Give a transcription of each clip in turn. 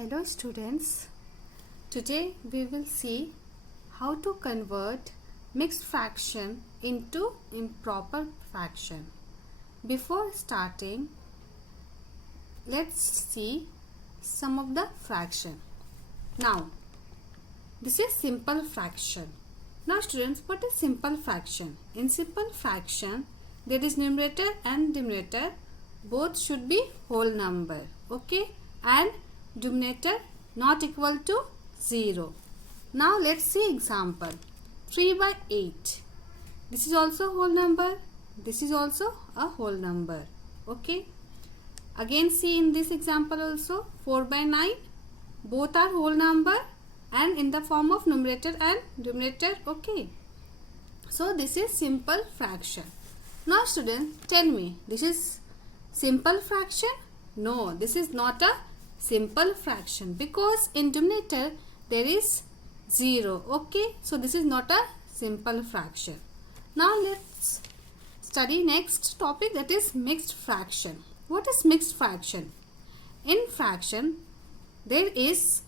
Hello students, today we will see how to convert mixed fraction into improper fraction. Before starting, let's see some of the fraction. Now, this is simple fraction. Now students, what is simple fraction? In simple fraction, there is numerator and denominator, both should be whole number, okay, and denominator not equal to 0. Now let's see example. 3 by 8. This is also whole number. This is also a whole number. Okay. Again see in this example also 4 by 9. Both are whole number and in the form of numerator and denominator. Okay. So this is simple fraction. Now students, tell me, this is simple fraction? No, this is not a simple fraction because in denominator there is 0. Okay, so this is not a simple fraction. Now let's study next topic, that is mixed fraction. What is mixed fraction? In fraction there is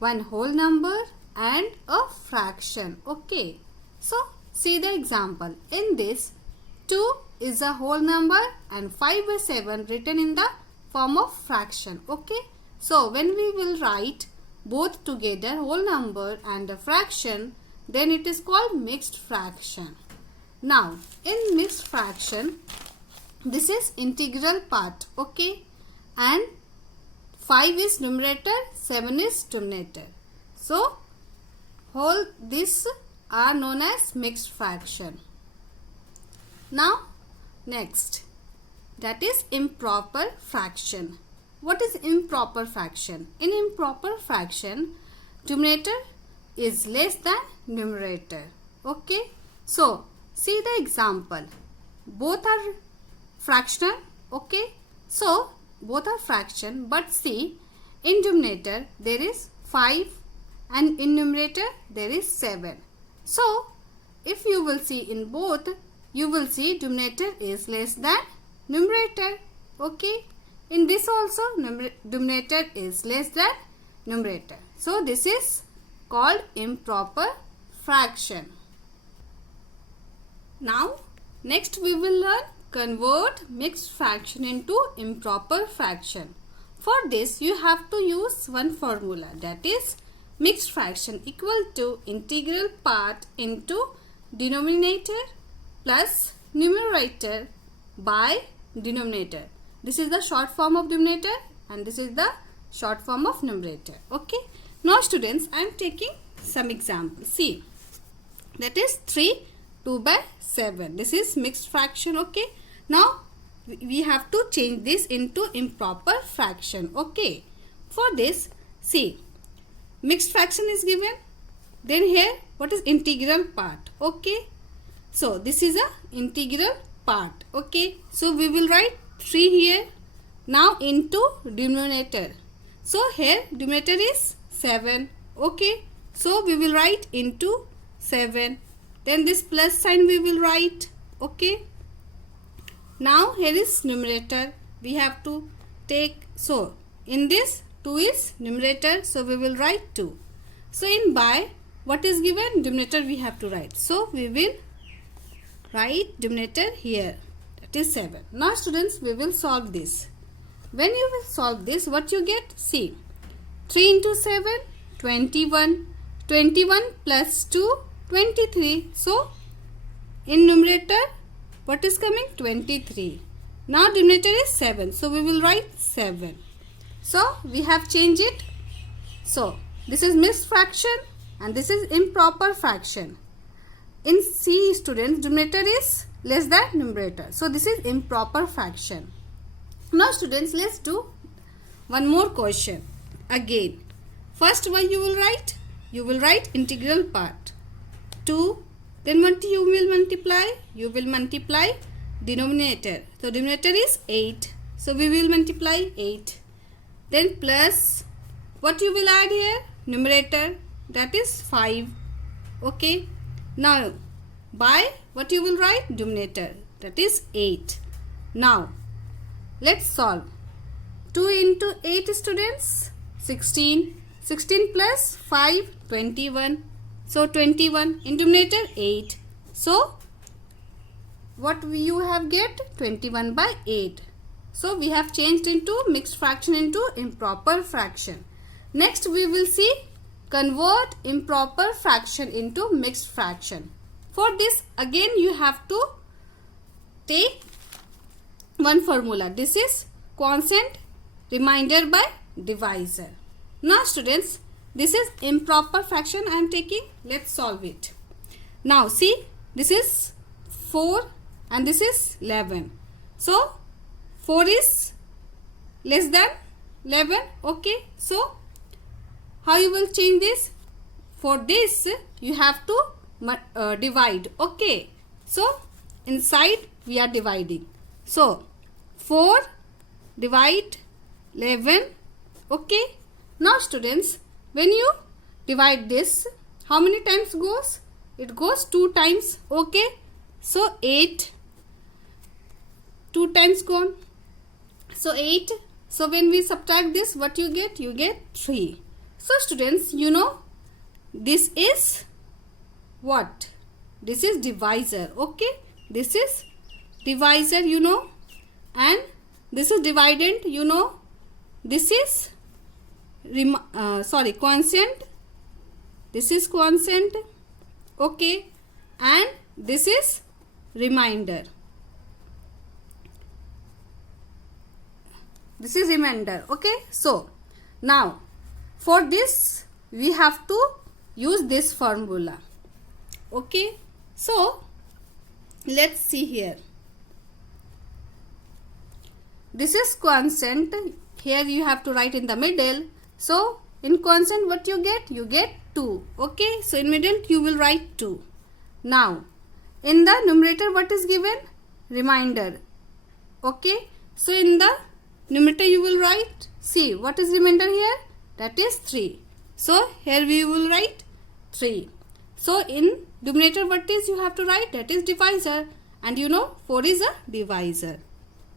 one whole number and a fraction. Okay, so see the example. In this 2 is a whole number and 5 by 7 written in the form of fraction. Okay, so when we will write both together, whole number and a fraction, then it is called mixed fraction. Now in mixed fraction, this is integral part, okay, and 5 is numerator, 7 is denominator. So whole this are known as mixed fraction. Now next, that is improper fraction. What is improper fraction? In improper fraction, denominator is less than numerator. Okay. So see the example. Both are fractional. Okay. So both are fraction, but see in denominator there is 5 and in numerator there is 7. So if you will see in both, you will see denominator is less than numerator. Okay. In this also denominator is less than numerator. So this is called improper fraction. Now next we will learn convert mixed fraction into improper fraction. For this you have to use one formula, that is mixed fraction equal to integral part into denominator plus numerator by denominator. This is the short form of denominator and this is the short form of numerator. Okay. Now students, I am taking some examples. See, that is 3 2 by 7. This is mixed fraction. Okay. Now we have to change this into improper fraction. Okay. For this, see, mixed fraction is given. Then here, what is integral part? Okay. So this is a integral part. Okay. So we will write 3 here. Now into denominator. So here denominator is 7. Okay. So we will write into 7. Then this plus sign we will write. Okay. Now here is numerator. We have to take. So in this 2 is numerator. So we will write 2. So in by, what is given? Denominator we have to write. So we will write denominator here. That is 7. Now students, we will solve this. When you will solve this, what you get? See, 3 into 7, 21. 21 plus 2, 23. So in numerator, what is coming? 23. Now denominator is 7. So we will write 7. So we have changed it. So this is mixed fraction and this is improper fraction. In C students, denominator is less than numerator. So this is improper fraction. Now students, let's do one more question. Again, first one you will write? You will write integral part. 2. Then what you will multiply? You will multiply denominator. So denominator is 8. So we will multiply 8. Then plus, what you will add here? Numerator, that is 5. Okay. Now by, what you will write? Denominator, that is 8. Now let's solve. 2 into 8 students. 16. 16 plus 5, 21. So 21 in denominator 8. So what you have get? 21 by 8. So we have changed into mixed fraction into improper fraction. Next we will see convert improper fraction into mixed fraction. For this again you have to take one formula. This is quotient remainder by divisor. Now students, this is improper fraction I am taking. Let's solve it. Now see, this is 4 and this is 11. So 4 is less than 11. Okay. So how you will change this? For this you have to divide. Okay. So inside we are dividing. So 4 divide 11. Okay. Now students, when you divide this, how many times goes? It goes 2 times. Okay. So 8. 2 times gone. So 8. So when we subtract this, what you get? You get 3. So students, you know, this is what? This is divisor. Okay. This is divisor, you know, and this is dividend, you know. This is quotient. This is quotient. Okay. And this is remainder. This is remainder. Okay. So now for this we have to use this formula. Okay. So let's see here. This is quotient. Here you have to write in the middle. So in quotient what you get? You get 2. Okay. So in middle you will write 2. Now in the numerator what is given? Remainder. Okay. So in the numerator you will write, see what is remainder here? That is 3. So here we will write 3. So in denominator what is you have to write? That is divisor. And you know 4 is a divisor.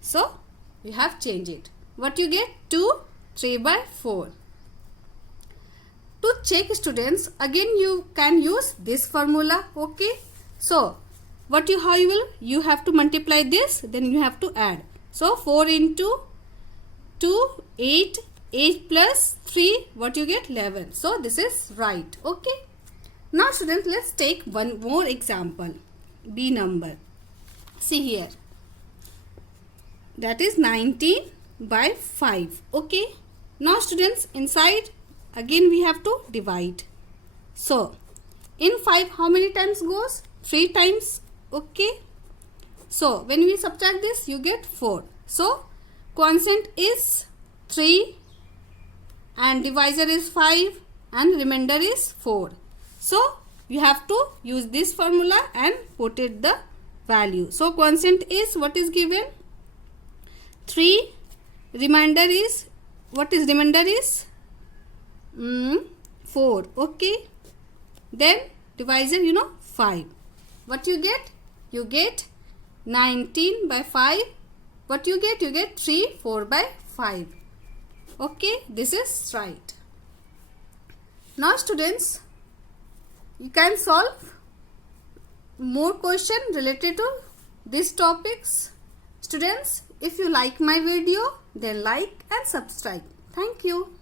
So you have changed it. What you get? 2, 3 by 4. To check students, again you can use this formula. Okay. So how you will? You have to multiply this, then you have to add. So 4 into 2, 8. 8 plus 3, what you get? 11. So this is right. Okay. Now students, let's take one more example. B number. See here. That is 19 by 5. Okay. Now students, inside again we have to divide. So in 5 how many times goes? 3 times. Okay. So when we subtract this you get 4. So quotient is 3 and divisor is 5 and remainder is 4. So you have to use this formula and put it the value. So quotient is what is given? 3. Remainder is what is remainder is 4. Okay. Then divisor, you know, 5. What you get? You get 19 by 5. What you get? You get 3, 4 by 5. Okay, this is right. Now students, you can solve more question related to these topics. Students, if you like my video, then like and subscribe. Thank you.